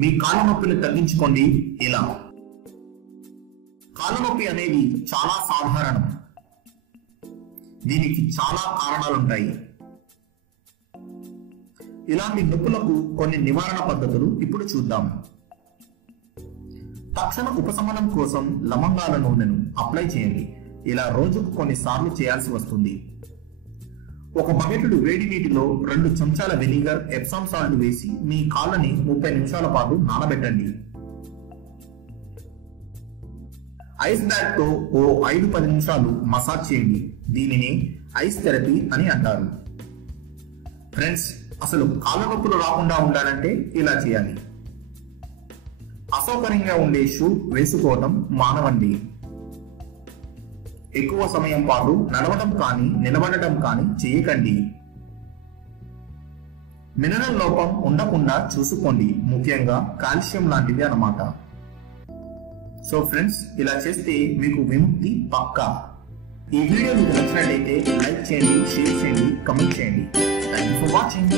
మీ కాళ్ళ నొప్పిని తగ్గించుకోండి ఇలా. కాళ్ళ నొప్పి అనేది చాలా సాధారణం. దీనికి చాలా కారణాలుంటాయి. ఇలాంటి నొప్పులకు కొన్ని నివారణ పద్ధతులు ఇప్పుడు చూద్దాం. తక్షణ ఉపశమనం కోసం లవంగాల నూనెను అప్లై చేయండి. ఇలా రోజుకు కొన్నిసార్లు చేయాల్సి వస్తుంది. ఒక బకెట్లు వేడి నీటిలో 2 చెంచాల వెనిగర్, ఎప్సమ్ సాల్ట్ వేసి మీ కాళ్ళని 30 నిమిషాల పాటు నానబెట్టండి. ఐస్ బ్యాగ్ తో ఓ 5-10 నిమిషాలు మసాజ్ చేయండి. దీనిని ఐస్ థెరపీ అని అంటారు. ఫ్రెండ్స్, అసలు కాళ్ళ నొప్పులు రాకుండా ఉండాలంటే ఇలా చేయాలి. అసౌకర్యంగా ఉండే షూ వేసుకోవడం మానవండి. ఎక్కువ సమయం పాటు నడవడం కానీ నిలబడటం కానీ చేయకండి. మినరల్ లోపం ఉండకుండా చూసుకోండి, ముఖ్యంగా కాల్షియం లాంటివి అన్నమాట. సో ఫ్రెండ్స్, ఇలా చేస్తే మీకు విముక్తి పక్కా. ఈ వీడియో మీకు నచ్చినట్లయితే లైక్ చేయండి, షేర్ చేయండి, కమెంట్ చేయండి. Thank you for watching.